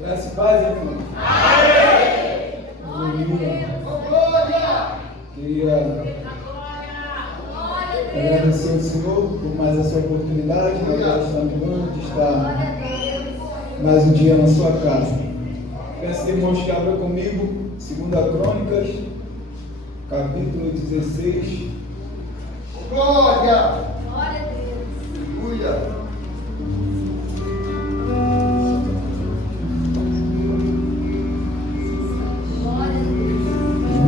Graça e paz, irmão. Queria agradecer ao Senhor por mais essa oportunidade que Deus está me dando de estar mais um dia na sua casa. Peço que irmãos que abram comigo 2 Crônicas, capítulo 16. Glória! Glória a Deus! Aleluia!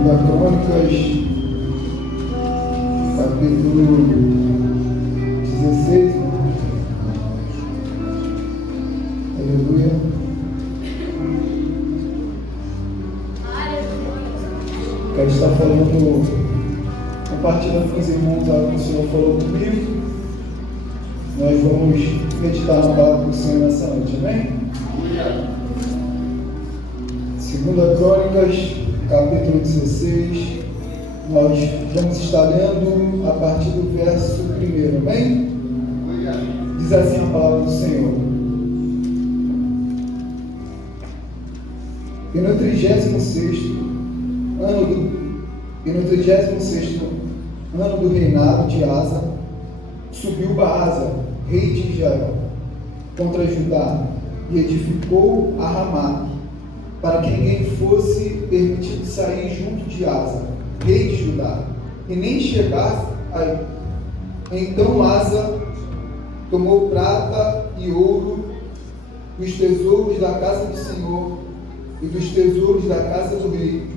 2 Crônicas, capítulo 16. Aleluia. Quero estar falando, compartilhando com os irmãos algo que o Senhor falou comigo. Nós vamos meditar na palavra do Senhor nessa noite, amém? 2 Crônicas, capítulo 16, nós vamos estar lendo a partir do verso 1, amém? Diz assim a palavra do Senhor. E no 36º ano do reinado de Asa, subiu Baasa, rei de Israel, contra Judá, e edificou a Ramá, para que ninguém fosse permitido sair junto de Asa, rei de Judá, e nem chegasse a ele. Então Asa tomou prata e ouro dos tesouros da casa do Senhor e dos tesouros da casa do rei,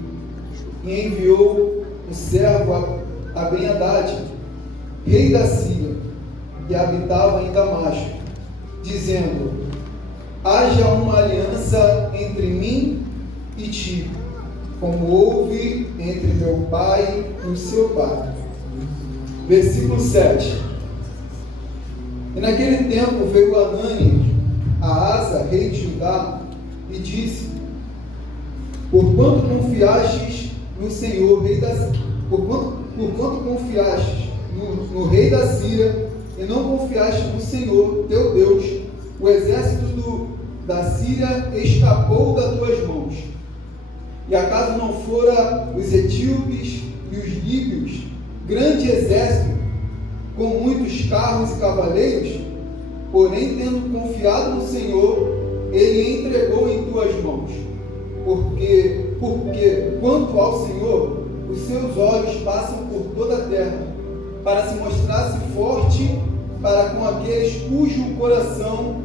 e enviou o servo a Ben-Hadad, rei da Síria, que habitava em Damasco, dizendo: haja uma aliança entre mim e ti, como houve entre meu pai e o seu pai. Versículo 7. E naquele tempo veio Anani a Asa, rei de Judá, e disse: porquanto confiastes no Senhor, rei da Síria, porquanto confiastes no rei da Síria, e não confiastes no Senhor, teu Deus, o exército da Síria escapou das tuas mãos. E acaso não fora os etíopes e os líbios, grande exército, com muitos carros e cavaleiros? Porém, tendo confiado no Senhor, ele entregou em tuas mãos. Porque quanto ao Senhor, os seus olhos passam por toda a terra, para se mostrar-se forte para com aqueles cujo coração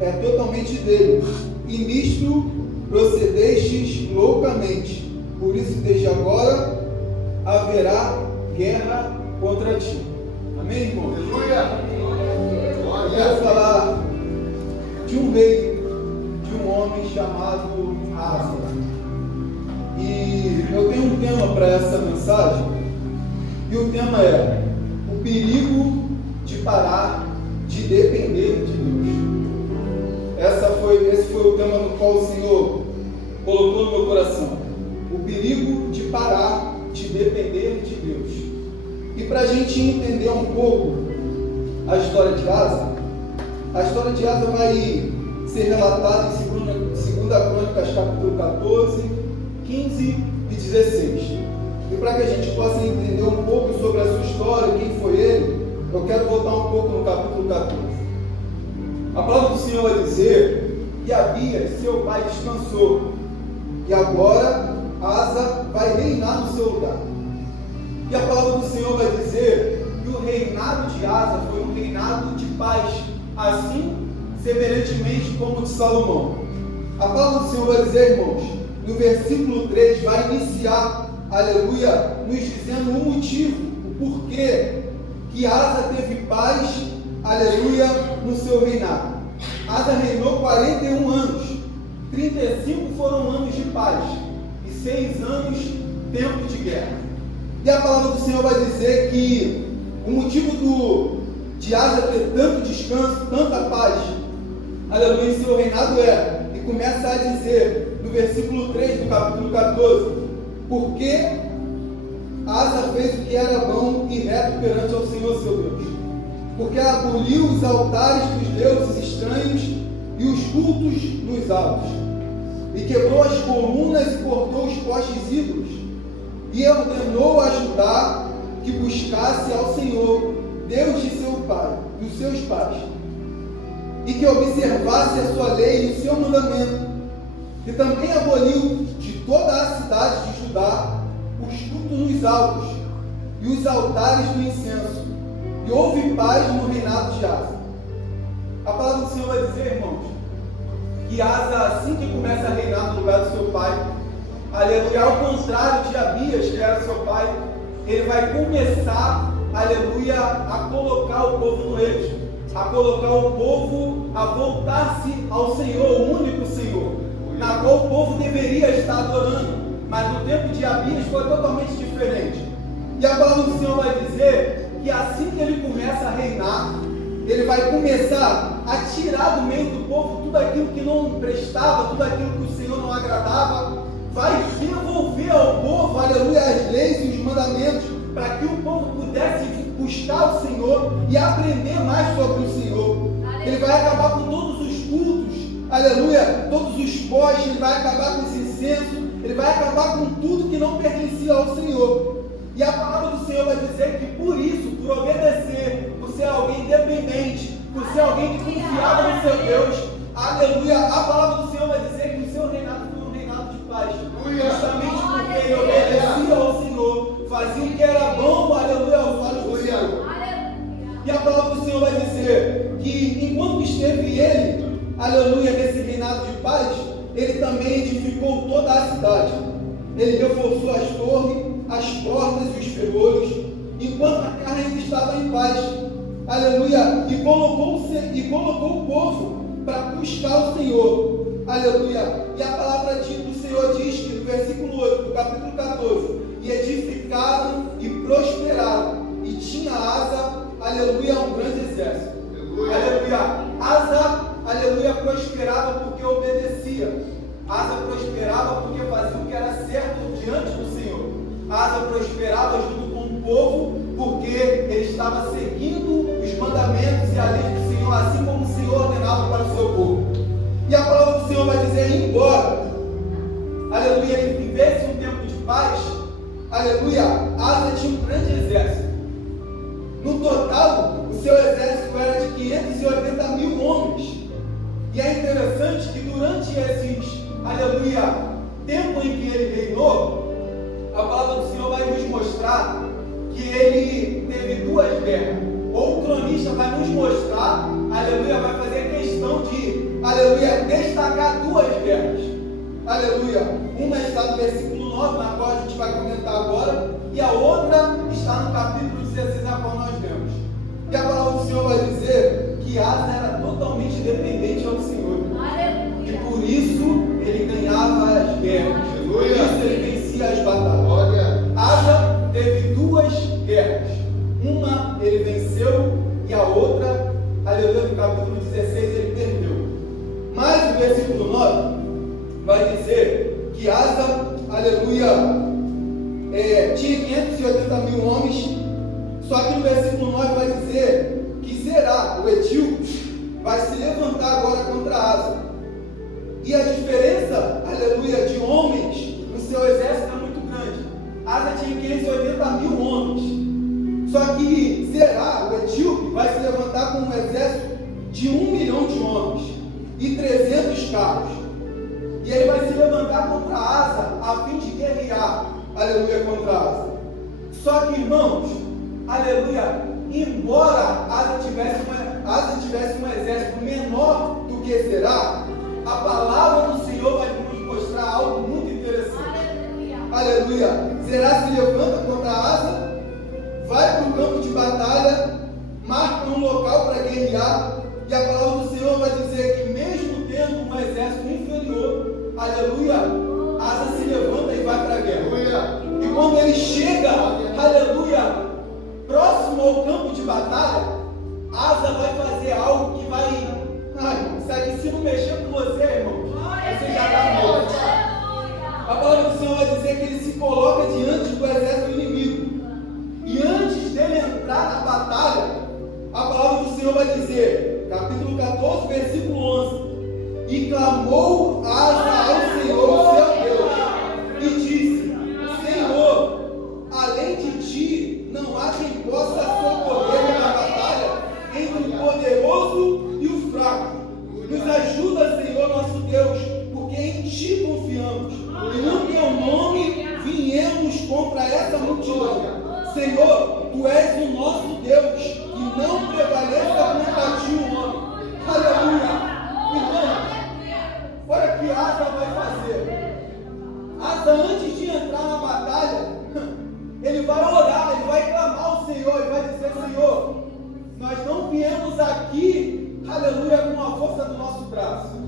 é totalmente dele, e nisto procedestes loucamente. Por isso, desde agora haverá guerra contra ti. Amém, irmão? Eu quero falar de um rei, de um homem chamado Asa. E eu tenho um tema para essa mensagem, e o tema é o perigo de parar de depender de Deus. Esse foi o tema no qual o Senhor colocou no meu coração. O perigo de parar de depender de Deus. E para a gente entender um pouco a história de Asa vai ser relatada em 2 Crônicas, capítulo 14, 15 e 16. E para que a gente possa entender um pouco sobre a sua história, quem foi ele, eu quero voltar um pouco no capítulo 14. A palavra do Senhor vai dizer que Abias, seu pai, descansou, e agora Asa vai reinar no seu lugar. E a palavra do Senhor vai dizer que o reinado de Asa foi um reinado de paz, assim semelhantemente como o de Salomão. A palavra do Senhor vai dizer, irmãos, no versículo 3, vai iniciar, aleluia, nos dizendo um motivo, o porquê que Asa teve paz, aleluia, no seu reinado. Asa reinou 41 anos, 35 foram anos de paz, e 6 anos, tempo de guerra. E a palavra do Senhor vai dizer que o motivo de Asa ter tanto descanso, tanta paz, aleluia, em seu reinado e começa a dizer, no versículo 3 do capítulo 14, porque Asa fez o que era bom e reto perante ao Senhor seu Deus, porque aboliu os altares dos deuses estranhos e os cultos nos altos, e quebrou as colunas e cortou os postes ídolos, e ordenou a Judá que buscasse ao Senhor, Deus de seu pai, dos seus pais, e que observasse a sua lei e o seu mandamento, e também aboliu de toda a cidade de Judá os cultos nos altos e os altares do incenso, e houve paz no reinado de Asa. A palavra do Senhor vai dizer, irmãos, que Asa, assim que começa a reinar no lugar do seu pai, aleluia, ao contrário de Abias, que era seu pai, ele vai começar, aleluia, a colocar o povo no eixo, a colocar o povo a voltar-se ao Senhor, o único Senhor, na qual o povo deveria estar adorando, mas no tempo de Abias foi totalmente diferente. E a palavra do Senhor vai dizer que assim que ele começa a reinar, ele vai começar a tirar do meio do povo tudo aquilo que não prestava, tudo aquilo que o Senhor não agradava, vai devolver ao povo, aleluia, as leis e os mandamentos, para que o povo pudesse buscar o Senhor e aprender mais sobre o Senhor. Ele vai acabar com todos os cultos, aleluia, todos os postes, ele vai acabar com os incensos, ele vai acabar com tudo que não pertencia ao Senhor. E a palavra do Senhor vai dizer que por isso, por obedecer, por ser alguém dependente, por ser alguém que confiava no seu Deus, aleluia, a palavra do Senhor vai dizer que o seu reinado foi um reinado de paz, justamente porque ele obedecia ao Senhor, fazia o que era bom, aleluia, aos olhos do Senhor. E a palavra do Senhor vai dizer que enquanto esteve ele, aleluia, nesse reinado de paz, ele também edificou toda a cidade. Ele reforçou as torres, as portas e os ferrolhos, enquanto a terra ainda estava em paz, aleluia, e colocou o povo para buscar o Senhor, aleluia. E a palavra do Senhor diz que no versículo 8 do capítulo 14, e edificaram e prosperaram, e tinha Asa, aleluia, um grande exército, aleluia. Asa, aleluia, prosperava porque obedecia. Asa prosperava porque fazia o que era certo diante do Senhor. Asa prosperava junto com o povo porque ele estava seguindo os mandamentos e a lei do Senhor, assim como o Senhor ordenava para o seu povo. E a palavra do Senhor vai dizer, embora, aleluia, ele vivesse um tempo de paz, aleluia, Asa tinha um grande exército. No total, o seu exército era de 580 mil homens. E é interessante que durante esses, aleluia, tempo em que ele reinou, a palavra do Senhor vai nos mostrar que ele teve duas guerras. Ou o cronista vai nos mostrar, aleluia, vai fazer questão de, aleluia, destacar duas guerras. Aleluia. Uma está no versículo 9, na qual a gente vai comentar agora, e a outra está no capítulo 16, na qual nós vemos. E a palavra do Senhor vai dizer que Asa era totalmente dependente ao Senhor. Aleluia. E por isso ele ganhava as guerras. Por isso ele vencia as batalhas. Asa teve duas guerras. Uma ele venceu e a outra, aleluia, no capítulo 16 ele perdeu. Mas o versículo 9 vai dizer que Asa, aleluia, tinha 580 mil homens. Só que no versículo 9 vai dizer que Zerá, o etíope, vai se levantar agora contra Asa. E a diferença, aleluia, de homens no seu exército é muito grande. Asa tinha 580 mil homens. Só que Zerá, o etíope, vai se levantar com um exército de 1 milhão de homens e 300 carros. E ele vai se levantar contra Asa a fim de guerrear, aleluia, contra Asa. Só que, irmãos, aleluia, embora Asa tivesse um exército menor do que Zerá, a palavra do Senhor vai nos mostrar algo muito interessante. Aleluia. Zerá se levanta contra Asa, vai para o campo de batalha, marca um local para guerrear, e a palavra do Senhor vai dizer que mesmo tendo um exército inferior, aleluia, Asa se levanta e vai para a guerra. E quando ele chega, aleluia, próximo ao campo de batalha, Asa vai fazer algo que vai, se não mexer com você, irmão, você já está morto. A palavra do Senhor vai dizer que ele se coloca diante do exército inimigo. E antes dele entrar na batalha, a palavra do Senhor vai dizer, capítulo 14, versículo 11, e clamou Asa ao Senhor. Senhor nosso Deus, porque em Ti confiamos, e no Teu nome viemos contra essa multidão. Senhor, Tu és o nosso Deus, e não prevaleça contra Ti o homem. Aleluia! Então, olha o que Asa vai fazer. Asa, antes de entrar na batalha, ele vai orar, ele vai clamar ao Senhor, ele vai dizer: Senhor, nós não viemos aqui, aleluia, com a força do nosso braço.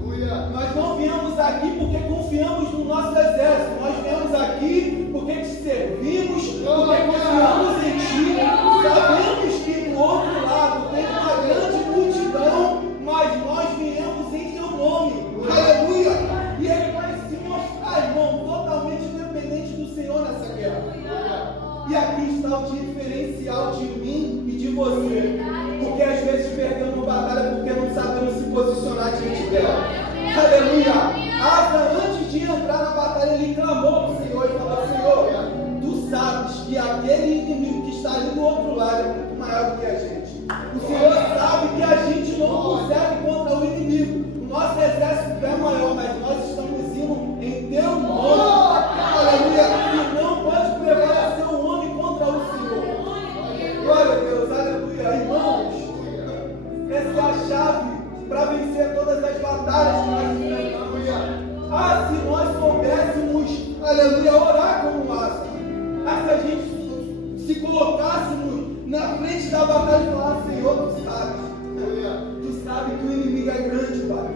Nós não viemos aqui porque confiamos no nosso exército. Nós viemos aqui porque te servimos, porque confiamos em Ti. Sabemos que do outro lado tem uma grande multidão, mas nós viemos em Teu nome. Aleluia! E ele vai se mostrar, irmão, totalmente dependente do Senhor nessa guerra. E aqui está o diferencial de mim e de você. Porque às vezes perdemos batalha porque não sabemos se posicionar diante dela. Aleluia! Asa, antes de entrar na batalha, ele clamou ao Senhor e falou: Senhor, Tu sabes que aquele inimigo que está ali do outro lado é muito maior do que a gente. O Senhor sabe que a gente não consegue contra o inimigo. O nosso exército é maior, mas nós estamos indo em Teu nome. Aleluia! E não pode prevalecer o homem contra o Senhor. Glória a Deus, aleluia. Irmãos, essa é a chave para vencer todas as batalhas que nós enfrentamos. Se nós soubéssemos, aleluia, orar como Asa. Se a gente se colocássemos na frente da batalha e falar: Senhor, Tu sabes. Tu sabes que o inimigo é grande, Pai.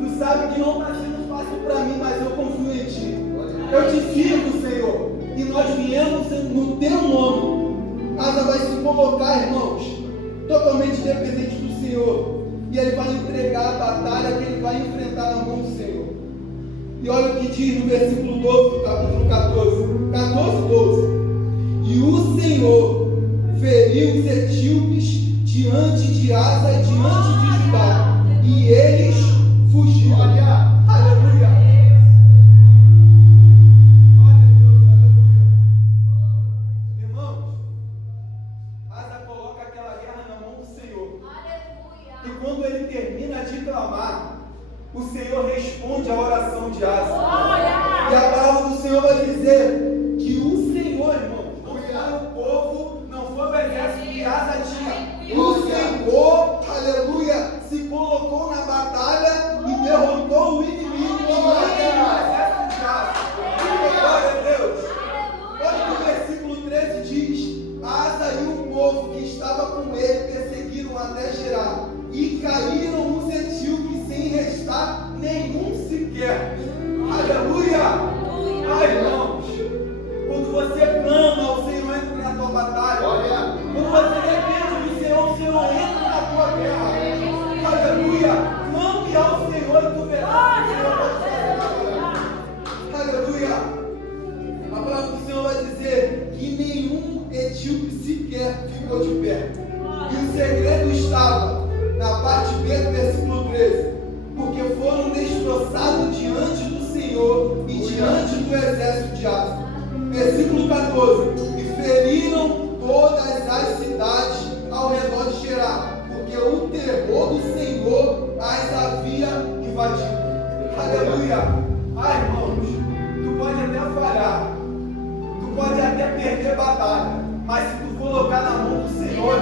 Tu sabes que não está sendo fácil para mim, mas eu confio em Ti. Eu Te sirvo, Senhor. E nós viemos no Teu nome. Asa vai se colocar, irmãos, totalmente dependente do Senhor. E ele vai entregar a batalha que ele vai enfrentar na mão do Senhor. E olha o que diz no versículo 12 do capítulo 14, 12. E o Senhor feriu os etíopes diante de Asa e diante de Judá, e eles fugiram. Aleluia! Glória a Deus, aleluia. Irmãos, Asa coloca aquela guerra na mão do Senhor. E quando ele termina de clamar, o Senhor responde à oração de Asa. E a palavra do Senhor vai dizer que o Senhor, irmão, não foi o povo, não foi o exército que Asa tinha. O Senhor, aleluia, se colocou na batalha e derrotou o inimigo diante do exército de Asa. Glória a Deus. Olha o que o versículo 13 diz: Asa e o povo que estava com ele perseguiram até Gerar, e caíram os etíopes sem restar nenhum sequer. Aleluia! Ai, irmãos, quando você clama, o Senhor entra na tua batalha. Quando você depende do Senhor, o Senhor entra na tua guerra. Aleluia! Clame ao Senhor e tu verás o Senhor pode fazer. Aleluia! A palavra do Senhor vai dizer que nenhum etíope sequer ficou de pé. E o segredo estava na parte B do versículo 13, porque foram destroçados diante do Senhor e diante do exército de Asa. Versículo 14: e feriram todas as cidades ao redor de Gerar, porque o terror do Senhor as havia invadido. Aleluia! Ai, irmãos, tu pode até falhar, tu pode até perder batalha, mas se tu colocar na mão do Senhor,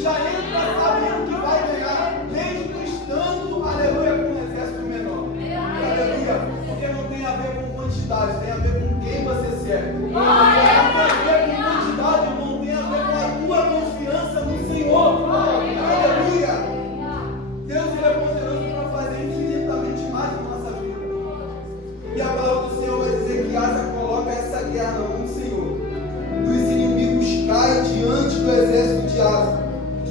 já entra sabendo que vai ganhar, mesmo estando, aleluia, com um exército menor. Aleluia, porque não tem a ver com quantidade, tem a ver com quem você serve. Não tem a ver com quantidade, irmão, tem a ver com a tua confiança no Senhor. Aleluia. Deus, Ele é poderoso para fazer infinitamente mais na nossa vida. E a palavra do Senhor vai dizer que Asa coloca essa guerra na mão do Senhor. E os inimigos caem diante do exército de Asa.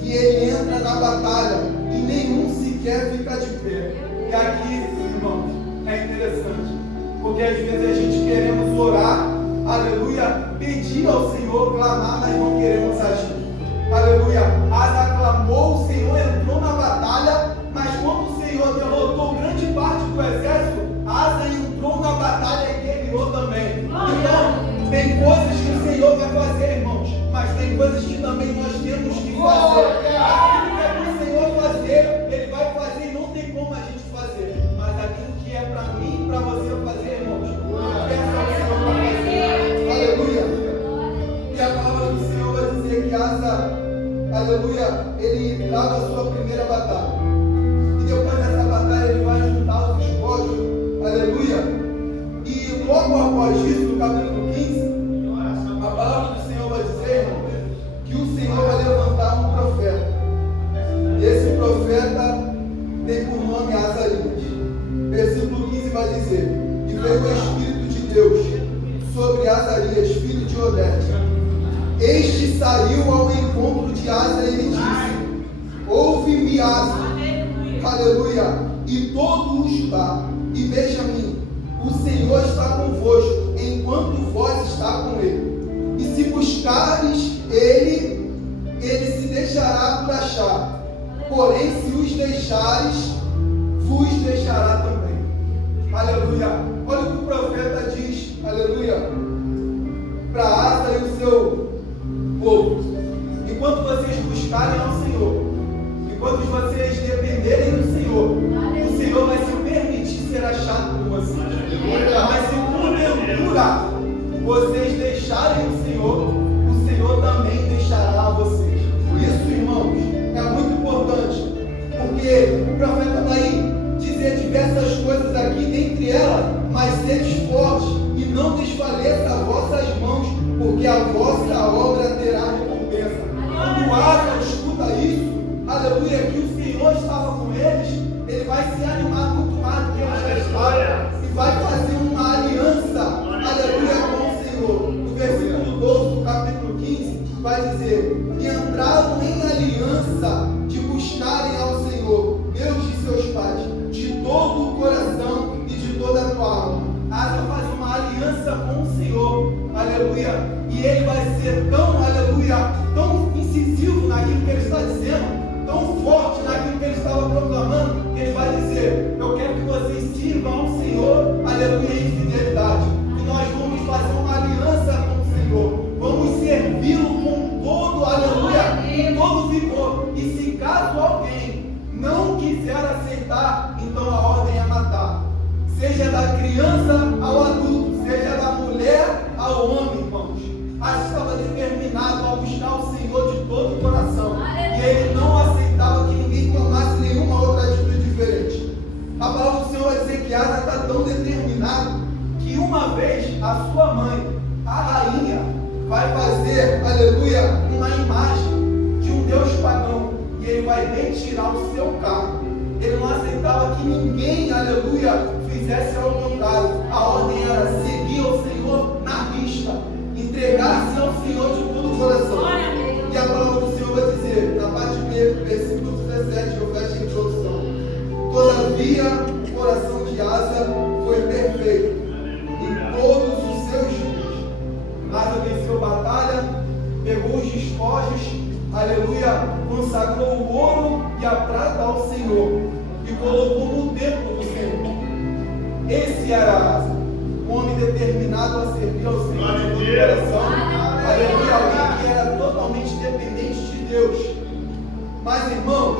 E ele entra na batalha e nenhum sequer fica de pé. E aqui, irmãos, é interessante, porque às vezes a gente queremos orar, aleluia, pedir ao Senhor, clamar, mas não queremos agir. Aleluia, Asa clamou, o Senhor entrou na batalha, mas quando o Senhor derrotou grande parte do exército, Asa entrou na batalha e guerreou também. Então, tem coisas que o Senhor vai fazer, irmãos, mas tem coisas que também nós temos que fazer. Aquilo que é para o Senhor fazer, Ele vai fazer e não tem como a gente fazer. Mas aquilo que é para mim e para você fazer, irmãos, peça ao Senhor para fazer. Aleluia. E a palavra do Senhor vai dizer que Asa, aleluia, ele trava a sua primeira batalha. E depois dessa batalha ele vai juntar os despojos. Aleluia. E logo após isso, no capítulo 15, a palavra do Senhor vai dizer, irmão, que o Senhor vai levantar um profeta. E esse profeta tem por nome Azarias. Versículo 15 vai dizer: e veio o Espírito de Deus sobre Azarias, filho de Odete. Este saiu ao encontro de Asa e lhe disse: ouve-me, Asa, aleluia, e todo o Judá, e Benjamim, o Senhor está convosco, enquanto vós está com ele. E se buscardes ele se deixará por achar. Porém, se os deixares, vos deixará também. Aleluia. Olha o que o profeta diz, aleluia, para Asa e o seu povo: enquanto vocês buscarem ao Senhor, enquanto vocês dependerem do Senhor, o Senhor vai se permitir ser achado por vocês. Mas se porventura vocês deixarem o Senhor também deixará vocês. Isso, irmãos, é muito importante, porque o profeta vai dizer diversas coisas aqui, dentre elas: mas sede fortes e não desfaleça as vossas mãos, porque a vossa obra terá recompensa. Quando Asa escuta isso, aleluia, que o Senhor estava com eles, ele vai se animar muito mais do que ele já estava, e vai fazer uma aliança, aleluia, com o Senhor. No versículo 12 do capítulo 15, vai dizer: e entraram em aliança de buscarem ao Senhor, Deus de seus pais, de todo o coração e de toda a tua alma. Asa faz uma aliança com o Senhor, aleluia, e ele vai ser tão, aleluia, tão incisivo naquilo que ele está dizendo, tão forte naquilo que ele estava proclamando, que ele vai dizer: eu quero que vocês sirvam ao Senhor, aleluia, em fidelidade, e nós vamos fazer uma aliança com o Senhor, vamos servi-lo com todo, aleluia, com todo vigor. E se caso alguém não quiser aceitar, então a ordem é matar, seja da criança ao adulto, seja da mulher ao homem, irmãos. Asa estava determinado a buscar o Senhor de todo o coração, e ele não aceitava que ninguém tomasse nenhuma outra atitude diferente. A palavra do Senhor vai dizer que Asa está tão determinado que uma vez a sua mãe, a rainha, vai fazer, aleluia, uma imagem de um Deus pagão, e ele vai retirar o seu cargo. Ele não aceitava que ninguém, aleluia, fizesse ao contrário. A ordem era seguir o Senhor na vista, entregar-se ao Senhor de todo o coração. E a palavra do Senhor vai dizer, na parte B, versículo 17, eu fecho a introdução: todavia o coração de Asa foi perfeito em todos os seus dias. Asa venceu batalha, pegou os despojos, aleluia, consagrou o ouro e a prata ao Senhor e colocou no templo do Senhor. Esse era Asa, um homem determinado a servir ao Senhor de todo o coração, aleluia, alguém que era totalmente dependente de Deus. Mas, irmãos,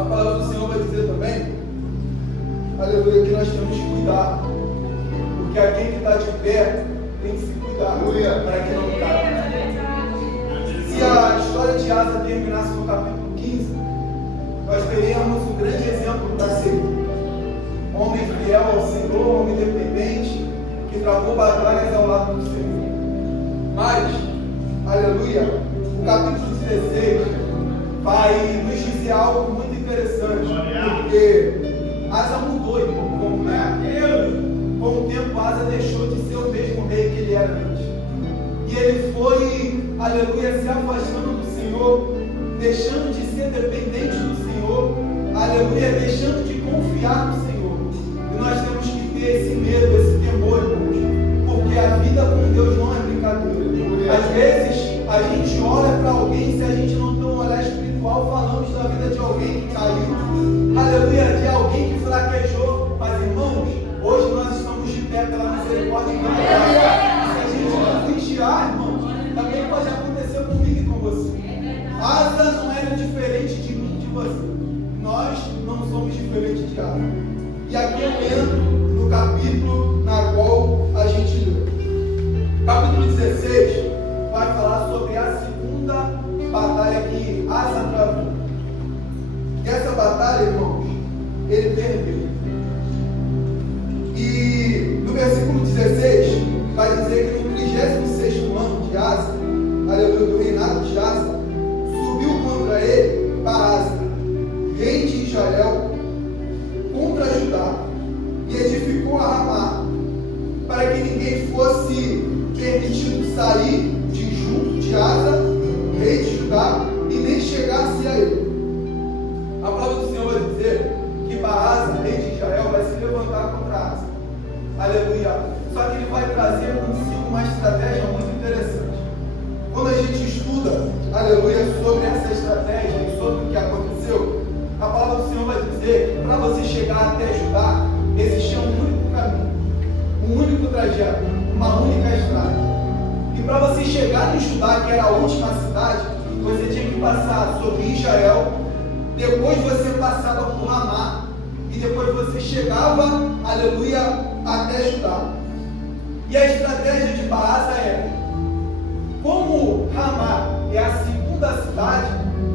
a palavra do Senhor vai dizer também, aleluia, que nós temos que cuidar, porque aquele que está de pé tem que se cuidar, para que não caia. Se a história de Asa terminasse no capítulo 15, nós teríamos um grande exemplo para seguir. Homem fiel ao Senhor, homem dependente, que travou batalhas ao lado do Senhor. Mas, aleluia, o capítulo 16 vai nos dizer algo muito interessante, porque Asa mudou, irmão. Com o tempo, Asa deixou de ser o mesmo rei que ele era antes. E ele foi, aleluia, se afastando do Senhor, deixando de ser dependente do Senhor, aleluia, deixando de confiar no Senhor. E nós temos que ter esse medo, esse temor, irmãos, porque a vida com Deus não é brincadeira. Às vezes, a gente olha para alguém, se a gente não tem um olhar espiritual, falamos da vida de alguém que caiu, aleluia, de alguém que fraquejou. Mas, irmãos, hoje nós estamos de pé pela misericórdia de Deus. Se a gente não vigiar, irmãos, também pode acontecer comigo e com você. Asa não era diferente de mim e de você. Nós não somos diferentes de Asa. E aqui eu entro no capítulo na qual a gente leu. Capítulo 16 vai falar sobre a segunda batalha que Asa travou. E essa batalha, irmãos, ele perdeu. E no versículo 16 vai dizer que no 36º ano de Asa, aleluia, do reinado de Asa, subiu contra ele Baasa, rei de Israel, contra Judá, e edificou a Ramá, para que ninguém fosse permitido sair de junto de Asa, rei de Judá, e nem chegasse a ele. A palavra do Senhor vai dizer que Baasa, rei de Israel, vai se levantar contra Asa. Aleluia. Só que ele vai trazer consigo uma estratégia muito interessante. Quando a gente estuda, aleluia, sobre essa estratégia e sobre o que aconteceu, a palavra do Senhor vai dizer que para você chegar até Judá, existia um único caminho, um único trajeto, uma única estrada. E para você chegar em Judá, que era a última cidade, você tinha que passar sobre Israel, depois você passava por Ramá, e depois você chegava, aleluia, até Judá. E a estratégia de Baasa é: como Ramá é a segunda cidade,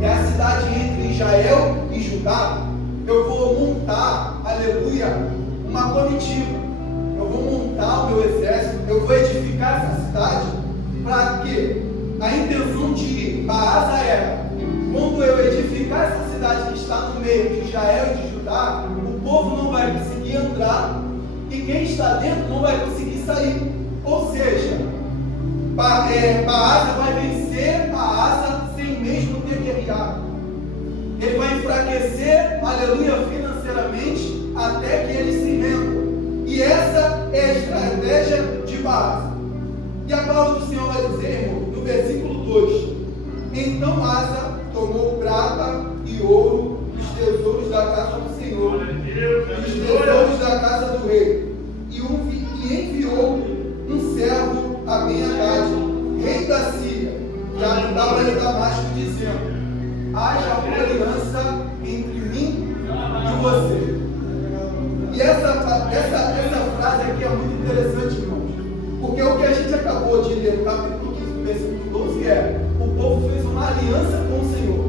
é a cidade entre Israel e Judá, eu vou montar, aleluia, uma comitiva. Eu vou montar o meu exército, eu vou edificar essa cidade. Para quê? A intenção de Baasa era: quando eu edificar essa cidade que está no meio de Israel e de Judá, o povo não vai conseguir entrar e quem está dentro não vai conseguir sair. Ou seja, Baasa vai vencer a Asa sem mesmo ter guerreado. Ele vai enfraquecer, aleluia, financeiramente, até que ele se renda. E essa é a estratégia de Baasa. E a palavra do Senhor vai dizer, irmão, no versículo 2: então Asa tomou prata e ouro dos tesouros da casa do Senhor, e os tesouros da casa do rei, e enviou um servo a Ben-Hadad, rei da Síria, que habitava em Damasco, dizendo: haja uma aliança entre mim e você. E essa frase aqui é muito interessante, irmãos, porque o que a gente acabou de ler no capítulo 15, versículo 12 é: o povo fez uma aliança com o Senhor.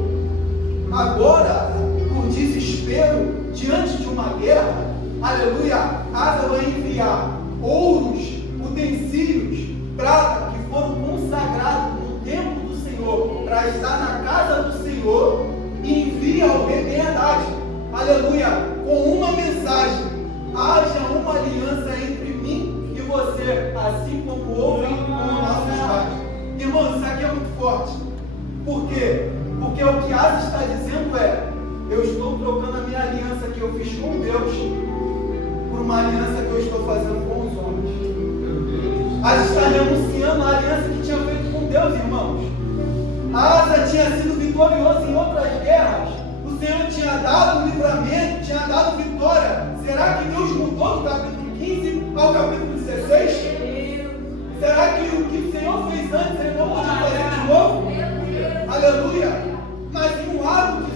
Agora, por desespero, diante de uma guerra, aleluia, Asa vai enviar ouros, utensílios, prata, que foram consagrados no templo do Senhor, para estar na casa do Senhor, e envia ao rei Ben-Hadad, aleluia, com uma mensagem: haja uma aliança entre mim e você, assim como houve com nossos pais. Irmãos, isso aqui é muito forte. Por quê? Porque o que Asa está dizendo é: eu estou trocando a minha aliança que eu fiz com Deus por uma aliança que eu estou fazendo com os homens. Asa está renunciando à aliança que tinha feito com Deus, irmãos. Asa tinha sido vitorioso em outras guerras. O Senhor tinha dado livramento, tinha dado vitória. Será que Deus mudou do capítulo 15 ao capítulo 16? Será que o que o Senhor fez antes, Ele não pode fazer de novo? Aleluia! Mas em um ato de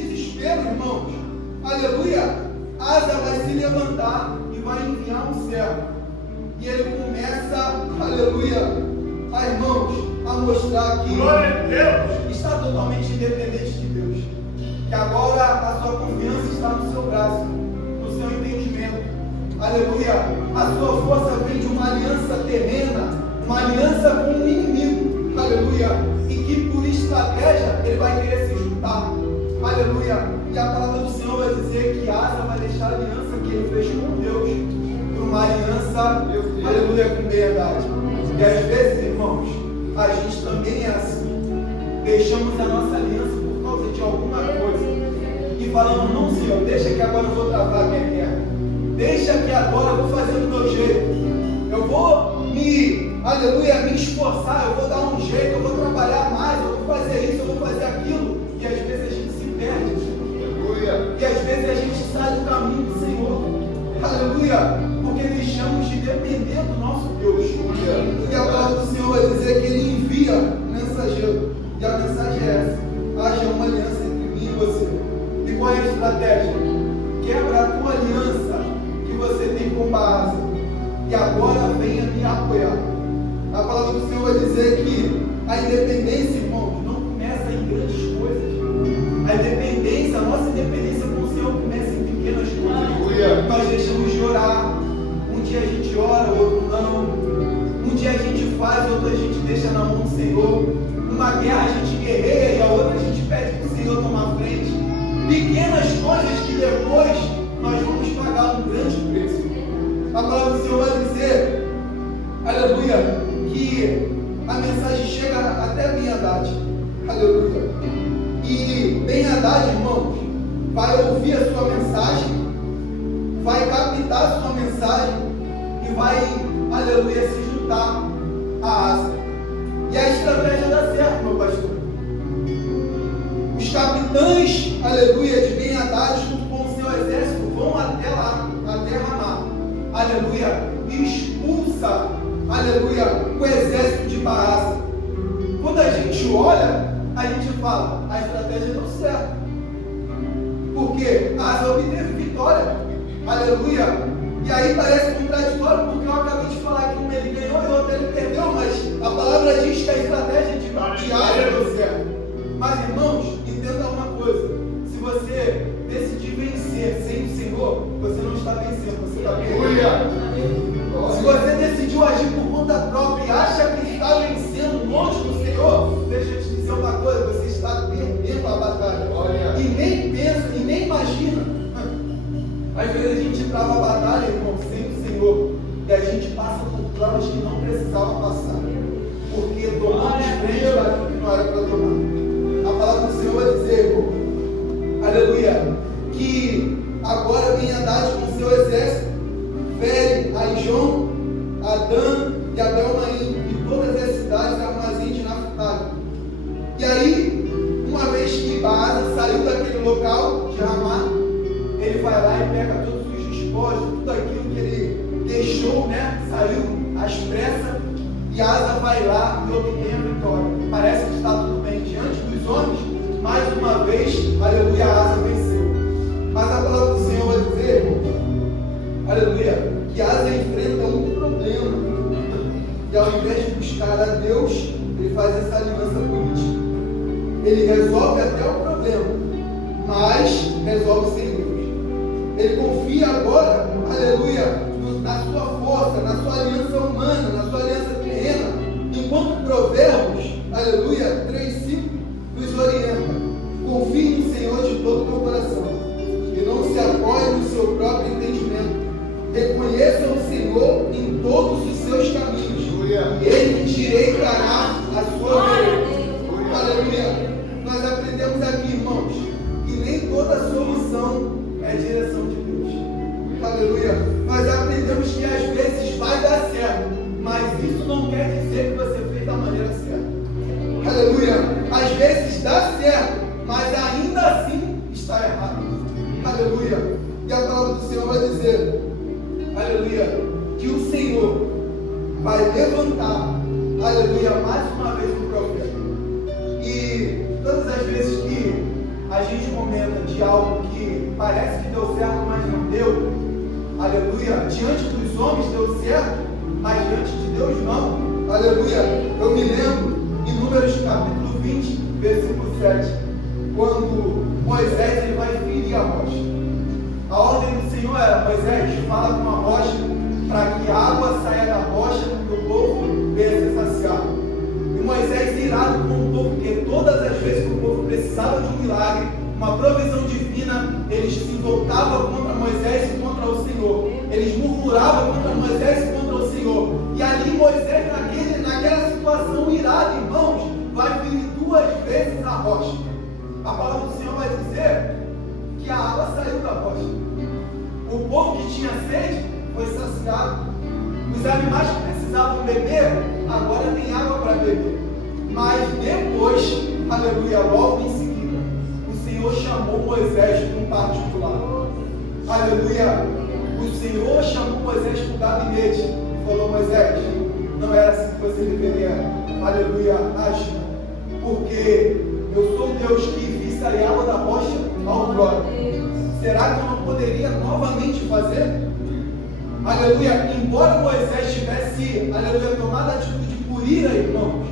desespero, irmãos, aleluia, Asa vai se levantar e vai enviar um servo. E ele começa, aleluia, irmãos, a mostrar que está totalmente independente de Deus. Que agora a sua confiança está no seu braço, no seu entendimento. Aleluia, a sua força vem de uma aliança terrena, uma aliança com o inimigo. Aleluia, e que por estratégia ele vai querer se juntar. Aleluia, e a palavra do Senhor vai dizer que Asa vai deixar a aliança que ele fez com Deus por uma aliança, aleluia, com Ben-Hadad. E às vezes, irmãos, a gente também é assim. Deixamos a nossa aliança por causa de alguma coisa e falamos: não, Senhor, deixa que agora eu vou travar a minha guerra, deixa que agora eu vou fazer do meu jeito, eu vou aleluia, me esforçar, eu vou dar um jeito, eu vou trabalhar mais, eu vou fazer isso, eu vou fazer aquilo. E às vezes a gente se perde, aleluia, e às vezes a gente sai do caminho do Senhor, aleluia, porque deixamos de depender do nosso Deus. E a palavra do Senhor vai dizer que Ele envia mensageiro, e a mensagem é essa: estratégia. Quebra a tua aliança que você tem com Baasa. E agora venha me apoiar. A palavra do Senhor vai dizer que a independência, irmãos, não começa em grandes coisas. A independência, a nossa independência com o Senhor começa em pequenas coisas. Nós deixamos de orar. Um dia a gente ora, outro não. Um dia a gente faz, outro a gente deixa na mão do Senhor. Uma guerra a gente guerreia e a outra a gente pede para o Senhor tomar frente. Pequenas coisas que depois nós vamos pagar um grande preço. A palavra do Senhor vai dizer, aleluia, que a mensagem chega até Ben-Hadad, aleluia. E Ben-Hadad, irmãos, vai ouvir a sua mensagem, vai captar a sua mensagem e vai, aleluia, se juntar a Asa. E a estratégia dá certo, meu pastor. Os capitães, aleluia, de Ben-Hadad, junto com o seu exército, vão até lá, até Ramá, aleluia, e expulsa, aleluia, o exército de Baasa. Quando a gente olha, a gente fala, a estratégia deu certo. Porque Asa obteve vitória, aleluia. E aí parece contraditório, porque eu acabei de falar que um ele ganhou e o outro ele perdeu, mas a palavra diz que a estratégia de Asa deu certo. Mas irmãos, entenda uma coisa, se você decidir vencer sem o Senhor, você não está vencendo, você está perdendo. Se você decidiu agir por conta própria e acha que está vencendo longe do Senhor, deixa eu te dizer uma coisa, você está perdendo a batalha. E nem pensa, e nem imagina. Às vezes a gente trava a batalha, irmão, sem o Senhor, e a gente passa por planos que não precisava passar, porque tomamos frente daquilo que não era para tomar. A palavra do Senhor vai dizer, irmão, aleluia, que agora Ben-Hadad com seu exército fere a Ijon, a Dan e a Belmaim e todas as cidades armazéns de Naftali. E aí, uma vez que Baasa saiu daquele local de Ramá, ele vai lá e pega todos os despojos, tudo aquilo que ele deixou, né? Saiu às pressas, e Asa vai lá e obtém a vitória. Parece que está tudo bem diante dos homens, mais uma vez, aleluia, Asa venceu. Mas a palavra do Senhor vai dizer, irmão, aleluia, que Asa enfrenta um problema, e ao invés de buscar a Deus, ele faz essa aliança política. Ele resolve até o problema, mas resolve sem Deus. Ele confia agora, aleluia, na sua força, na sua aliança humana, na sua aliança terrena, enquanto Provérbios, aleluia, 3:5 nos orienta. Confie no Senhor de todo o teu coração e não se apoie no seu próprio entendimento. Reconheça o Senhor em todos os seus caminhos e Ele endireitará a sua vida. Aleluia. Nós aprendemos aqui, irmãos, que nem toda solução é direção de Deus. Aleluia. Nós aprendemos que às vezes vai dar certo, mas isso não quer dizer que você fez da maneira certa. Aleluia. Às vezes dá certo, mas ainda assim está errado. Aleluia. E a palavra do Senhor vai dizer, aleluia, que o Senhor vai levantar, aleluia, mais uma vez um profeta. E todas as vezes que a gente comenta de algo que parece que deu certo, mas não deu, aleluia, diante dos homens deu certo, mas diante de Deus não, aleluia. Eu me lembro em Números capítulo 20, versículo 7, quando Moisés ele vai ferir a rocha. A ordem do Senhor era, Moisés, fala com a rocha, para que a água saia da rocha e o povo venha se saciar. E Moisés irado com o povo, porque todas as vezes que o povo precisava de um milagre, uma provisão divina, eles se voltavam contra Moisés e contra o Senhor. Eles murmuravam contra Moisés e contra o Senhor. E ali Moisés, naquela situação irada, irmãos, vai ferir 2 vezes a rocha. A palavra do Senhor vai dizer que a água saiu da rocha. O povo que tinha sede foi saciado. Os animais que precisavam beber, agora tem água para beber. Mas depois, aleluia, logo em seguida, o Senhor chamou Moisés para um particular. Aleluia. O Senhor chamou Moisés para o gabinete e falou, Moisés, não era assim que você deveria, aleluia, agir. Porque eu sou Deus que fiz sair água da rocha ao glória. será que eu não poderia novamente fazer? Aleluia, embora Moisés tivesse, aleluia, tomado a atitude por ira, irmãos,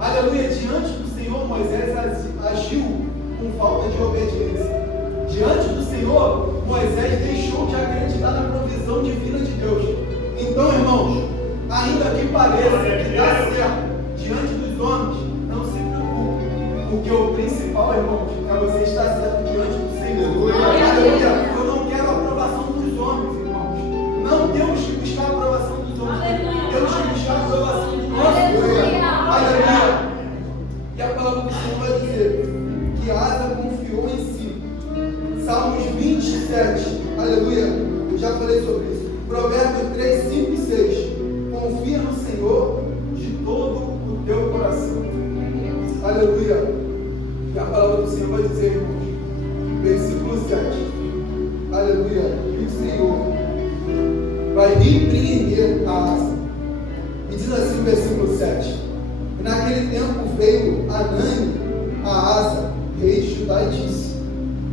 aleluia, diante do Senhor, Moisés agiu com falta de obediência. Diante do Senhor, Moisés deixou de acreditar na provisão divina de Deus. Então, irmãos, ainda que pareça que dá certo diante dos homens, não se preocupe, porque o principal, irmãos, é você estar certo diante do Senhor. Aleluia, eu não quero a aprovação dos homens, irmãos. Não temos que buscar a aprovação dos homens, temos que buscar a aprovação do nosso Deus. Aleluia. E a palavra do Senhor vai dizer que Asa confiou em si. Salmos 27, aleluia, eu já falei sobre isso. Provérbios 3, 5 e 6. Confia no Senhor de todo o teu coração. Aleluia. E a palavra do Senhor vai dizer, irmãos, versículo 7. Aleluia. E o Senhor vai repreender a Asa. E diz assim o versículo 7. E naquele tempo veio Anani a Asa, rei de Judá, e disse: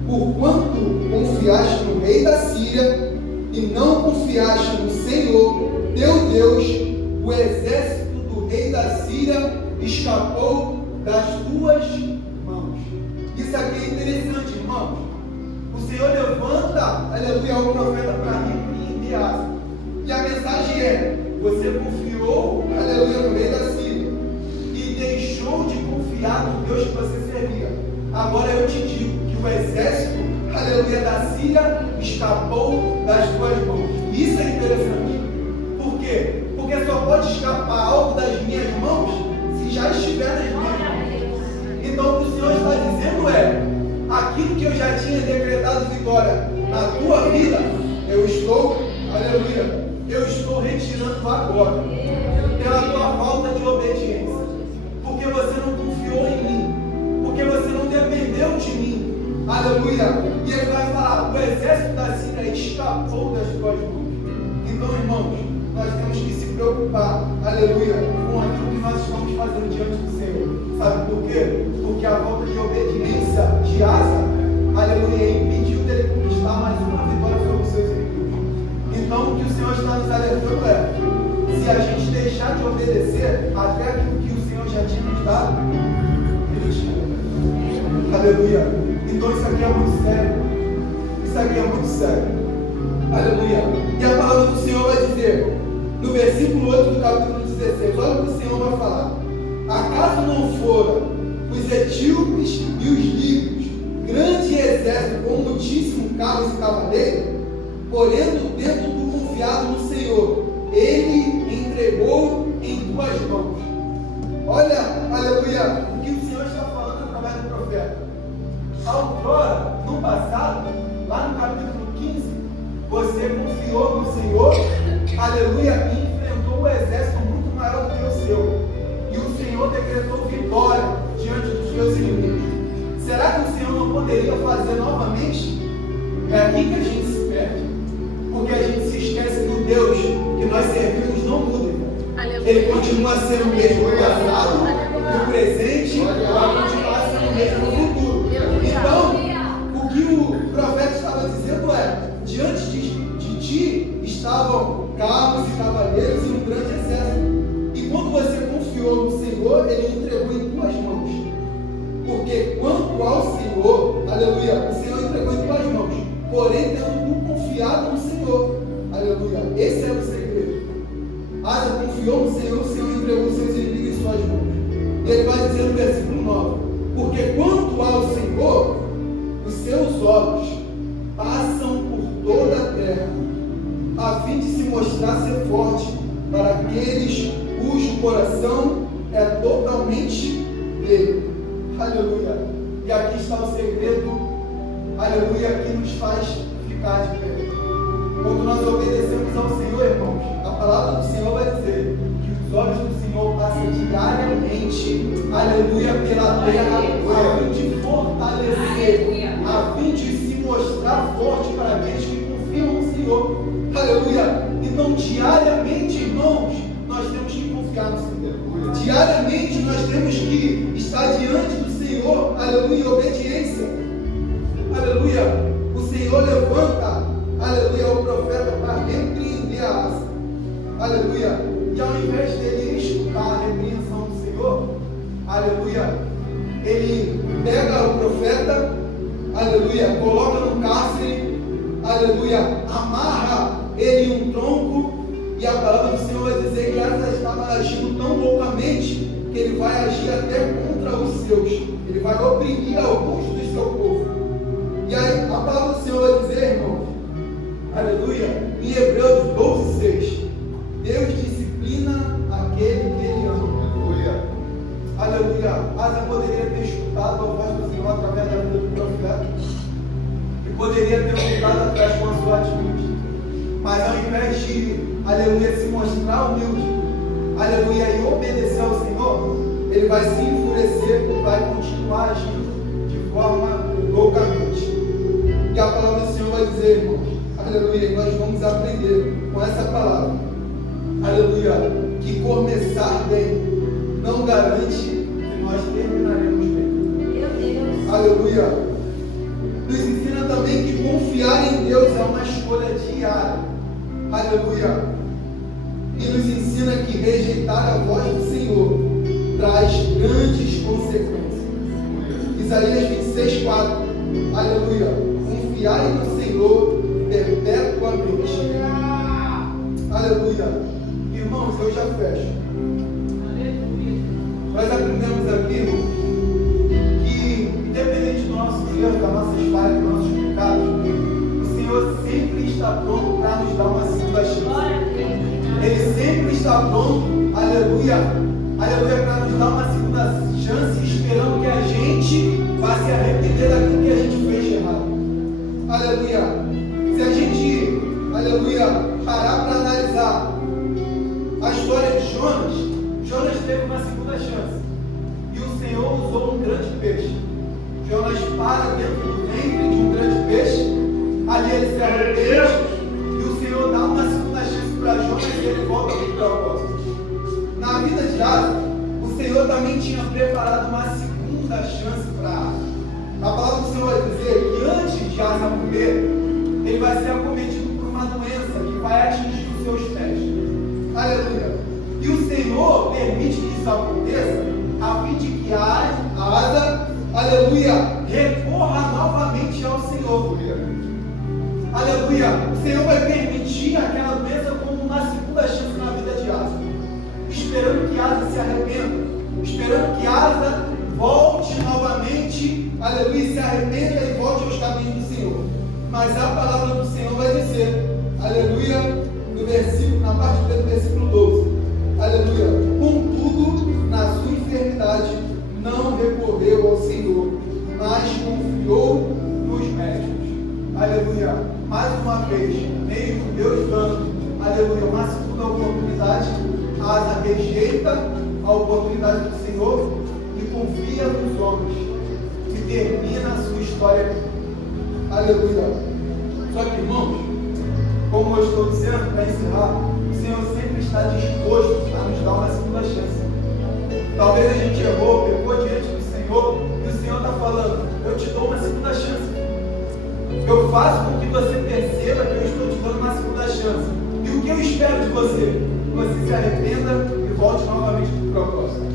porquanto confiaste no rei da Síria e não confiaste no Senhor, teu Deus, o exército do rei da Síria escapou das tuas mãos. Isso aqui é interessante, irmãos. O Senhor levanta, aleluia, o profeta para repreender Asa. E a mensagem é: você confiou, aleluia, no rei da Síria e deixou de confiar no Deus que você servia. Agora eu te digo que o exército, aleluia, da Síria escapou das tuas mãos. Isso é interessante. Por quê? Porque só pode escapar algo das minhas mãos se já estiver nas minhas mãos. Então o que o Senhor está dizendo é: aquilo que eu já tinha decretado vitória na tua vida, eu estou, aleluia, eu estou retirando agora, pela tua falta de obediência, porque você não confiou em mim, porque você não dependeu de mim, aleluia. E ele vai falar: o exército da Síria escapou das tuas mãos. Então, irmãos, nós temos que se preocupar, aleluia, com aquilo que nós estamos fazendo diante do Senhor. Sabe por quê? Porque a falta de obediência de Asa, aleluia, impediu dele conquistar mais uma vitória sobre os seus inimigos. Então, o que o Senhor está nos alertando é: se a gente deixar de obedecer até aquilo que o Senhor já tinha nos dado, ele tira. Aleluia. Então isso aqui é muito sério. Isso aqui é muito sério. Aleluia. E a palavra do Senhor vai dizer, no versículo 8 do capítulo 16, olha o que o Senhor vai falar: acaso não foram os etíopes e os líbios grande exército com muitíssimo carros e cavaleiros? Porém, tendo tu confiado no Senhor, ele entregou em tuas mãos. Olha, aleluia, o que o Senhor está falando através do profeta. Outrora, no passado, lá no capítulo 15, você confiou no Senhor, aleluia, e enfrentou um exército muito maior do que o seu. E o Senhor decretou vitória diante dos seus inimigos. Será que o Senhor não poderia fazer novamente? É aqui que a gente se perde. Porque a gente se esquece que o Deus que nós servimos não muda, irmão. Ele continua sendo o mesmo no passado, no presente, e vai continuar sendo o mesmo no futuro. Então, o que o profeta estava dizendo é: diante de ti estavam carros e cavaleiros e um grande exército. E quando você confiou no Senhor, ele entregou em tuas mãos. Porque quanto ao Senhor, aleluia, o Senhor entregou em tuas mãos. Porém, tendo tu confiado no Senhor, aleluia, esse é o segredo. Asa confiou no Senhor, o Senhor entregou os seus inimigos em suas mãos. E ele vai dizer no versículo 9: porque quanto ao Senhor, os seus olhos passam por toda a terra, a fim de se mostrar ser forte para aqueles cujo coração é totalmente dele. Aleluia. E aqui está o segredo, aleluia, que nos faz ficar de pé. Quando nós obedecemos ao Senhor, irmãos, a palavra do Senhor vai dizer que os olhos do Senhor passam diariamente, aleluia, pela terra, a fim de fortalecer, a fim de se mostrar forte para aqueles que confiam no Senhor. Aleluia. Então, diariamente, irmãos, nós temos que confiar no Senhor. Diariamente, nós temos que estar diante do Senhor, aleluia, em obediência. Aleluia. O Senhor Senhor levanta, aleluia, o profeta para repreender a Asa, aleluia, e ao invés dele escutar a repreensão do Senhor, aleluia, ele pega o profeta, aleluia, coloca no cárcere, aleluia, amarra ele em um tronco, e a palavra do Senhor vai dizer que Asa estava agindo tão loucamente que ele vai agir até contra os seus, ele vai oprimir alguns do seu povo. E aí a palavra do Senhor vai dizer, irmãos, aleluia, em Hebreus 12:6, Deus disciplina aquele que ele ama. Aleluia. Asa poderia ter escutado a voz do Senhor através da vida do profeta e poderia ter voltado atrás com a sua atitude, mas ao invés de, aleluia, se mostrar humilde, aleluia, e obedecer ao Senhor, ele vai se enfurecer e vai continuar agindo de forma loucamente. E a palavra do Senhor vai dizer, irmãos, aleluia, e nós vamos aprender com essa palavra, aleluia, que começar bem não garante que nós terminaremos bem. Meu Deus. Aleluia. Nos ensina também que confiar em Deus é uma escolha diária. Aleluia. E nos ensina que rejeitar a voz do Senhor traz grandes consequências. Isaías 26:4. Aleluia. Confiai no Senhor perpetuamente. Aleluia. Irmãos, eu já fecho. Nós aprendemos aqui, irmãos, que independente do nosso erro, das nossas falhas, dos nossos pecados, o Senhor sempre está pronto para nos dar uma segunda chance. Ele sempre está pronto, aleluia, aleluia, para nos dar uma segunda chance, esperando que a gente vá se arrepender daquilo que a gente fez de errado. Aleluia. Se a gente, aleluia, parar para analisar a história de Jonas teve uma segunda chance e o Senhor usou um grande peixe. Jonas para dentro do ventre de um grande peixe, ali ele se arrepende e o Senhor dá uma segunda chance para Jonas e ele volta para o propósito. Na vida de Asa, o Senhor também tinha preparado uma segunda chance para Asa. A palavra do Senhor vai dizer que antes de Asa morrer, ele vai ser acometido por uma doença que vai atingir os seus pés. Aleluia. E o Senhor permite que isso aconteça a fim de que a Asa, aleluia, recorra novamente ao Senhor. Aleluia. O Senhor vai permitir aquela doença como uma segunda chance na vida de Asa, esperando que Asa se arrependa, esperando que Asa volte novamente, aleluia, e se arrependa e volte aos caminhos do Senhor. Mas a palavra do Senhor vai dizer, aleluia, no versículo, na parte B do versículo 12. Aleluia. Contudo, na sua enfermidade, não recorreu ao Senhor, mas confiou nos médicos. Aleluia. Mais uma vez, mesmo Deus dando, aleluia, uma segunda oportunidade, Asa rejeita a oportunidade do Senhor e confia nos homens, e termina a sua história. Aleluia. Só que, irmãos, como eu estou dizendo, para encerrar, o Senhor sempre está disposto a nos dar uma segunda chance. Talvez a gente errou, pecou diante do Senhor, e o Senhor está falando, eu te dou uma segunda chance. Eu faço com que você perceba que eu estou te dando uma segunda chance. E o que eu espero de você? Que você se arrependa e volte novamente para o propósito.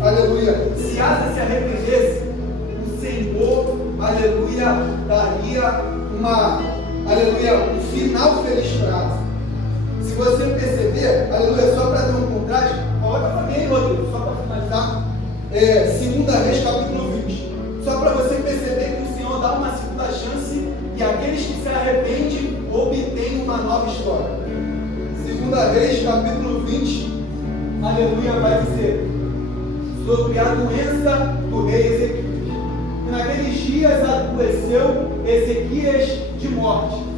Aleluia. Se Asa se arrependesse, o Senhor, aleluia, daria um final feliz para Asa. Se você perceber, aleluia, só para ter um contraste, coloca para mim, Rodrigo, só para finalizar, 2 Reis capítulo 20. Só para você perceber que o Senhor dá uma segunda chance e aqueles que se arrependem obtêm uma nova história. 2 Reis capítulo 20, aleluia, vai dizer sobre a doença do rei Ezequias. E naqueles dias adoeceu Ezequias de morte.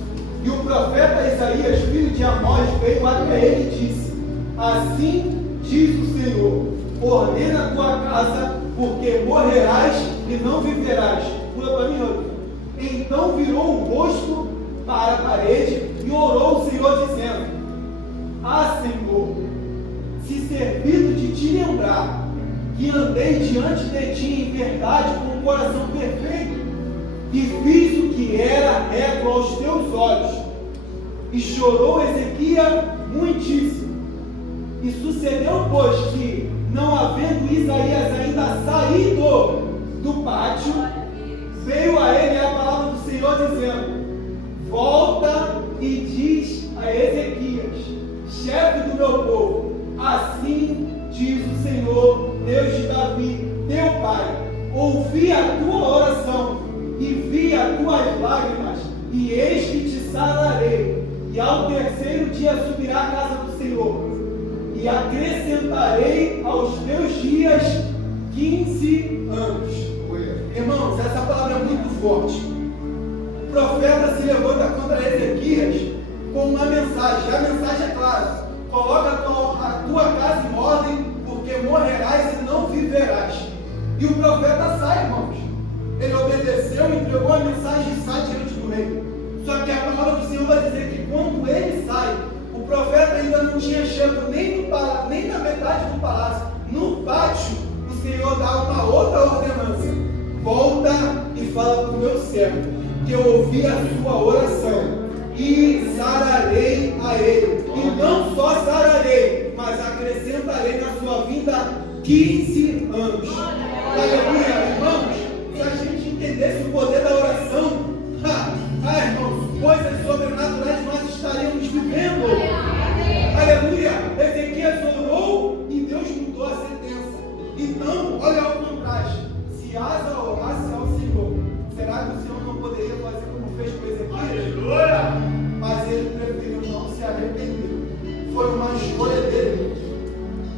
E o profeta Isaías, filho de Amós, veio até ele e disse: assim diz o Senhor, ordena a tua casa, porque morrerás e não viverás. Pula para mim, Rodrigo. Então virou o rosto para a parede e orou o Senhor, dizendo: ah, Senhor, se servido de te lembrar que andei diante de ti em verdade com um coração perfeito, e fiz o que era reto aos teus olhos. E chorou Ezequias muitíssimo. E sucedeu, pois, que, não havendo Isaías ainda saído do pátio, veio a ele a palavra do Senhor, dizendo: volta e diz a Ezequias, chefe do meu povo, assim diz o Senhor, Deus de Davi, teu pai: ouvi a tua oração e vi as tuas lágrimas, e eis que te sararei, e ao terceiro dia subirá à casa do Senhor, e acrescentarei aos teus dias 15 anos. Irmãos, essa palavra é muito forte. O profeta se levanta contra Ezequias com uma mensagem. A mensagem é clara: coloca a tua casa em ordem, porque morrerás e não viverás. E o profeta sai, irmãos. Ele obedeceu, entregou a mensagem e sai diante do rei. Só que a palavra do Senhor vai dizer que quando ele sai, o profeta ainda não tinha chegado nem na metade do palácio. No pátio, o Senhor dá uma outra ordenança: volta e fala para o meu servo, que eu ouvi a sua oração, e sararei a ele. E não só sararei, mas acrescentarei na sua vida 15 anos. Aleluia, irmãos. Se a gente entendesse o poder da oração, irmãos, coisas sobrenaturais nós estaríamos vivendo. Aleluia. Ezequias orou e Deus mudou a sentença. Então, olha o contraste. Se Asa orasse ao Senhor, será que o Senhor não poderia fazer como fez com Ezequias? Aleluia. Mas ele preferiu não se arrepender. Foi uma escolha dele.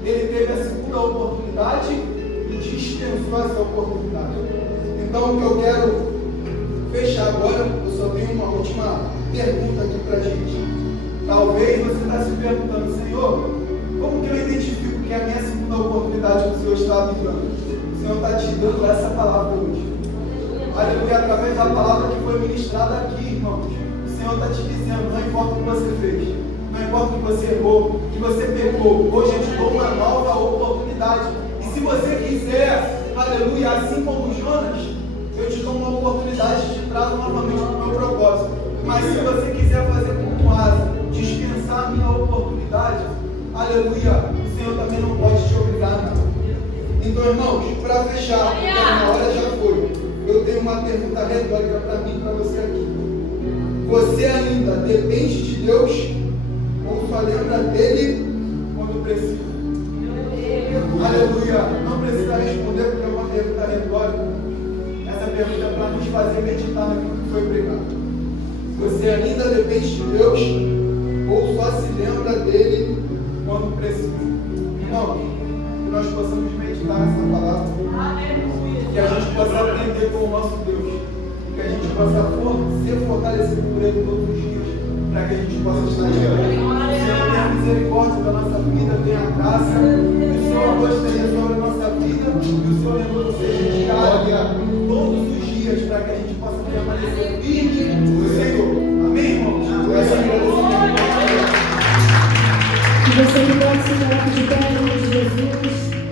Ele teve a segunda oportunidade e dispensou essa oportunidade. Então, o que eu quero fechar agora, eu só tenho uma última pergunta aqui para a gente. Talvez você está se perguntando: Senhor, como que eu identifico que é a minha segunda oportunidade que o Senhor está me dando? O Senhor está te dando essa palavra hoje. Aleluia, através da palavra que foi ministrada aqui, irmãos. O Senhor está te dizendo: não importa o que você fez, não importa o que você errou, o que você pecou, hoje eu te dou uma nova oportunidade. E se você quiser, aleluia, assim como Jonas, eu te dou uma oportunidade de te trazer novamente para o meu propósito. Mas se você quiser fazer como Asa, dispensar a minha oportunidade, aleluia, o Senhor também não pode te obrigar, não. Então, irmãos, para fechar, porque a hora já foi, eu tenho uma pergunta retórica para mim e para você aqui. Você ainda depende de Deus ou só lembra dele quando precisa? Aleluia. Não precisa responder porque é uma pergunta retórica. Essa pergunta é para nos fazer meditar naquilo que foi pregado. Você ainda depende de Deus ou só se lembra dele quando precisa? Irmãos, que nós possamos meditar nessa palavra, que a gente possa aprender com o nosso Deus, que a gente possa ser fortalecido por Ele todos os dias, para que a gente possa estar de pé. O Senhor tenha misericórdia da nossa vida, tenha graça, e o Senhor gostaria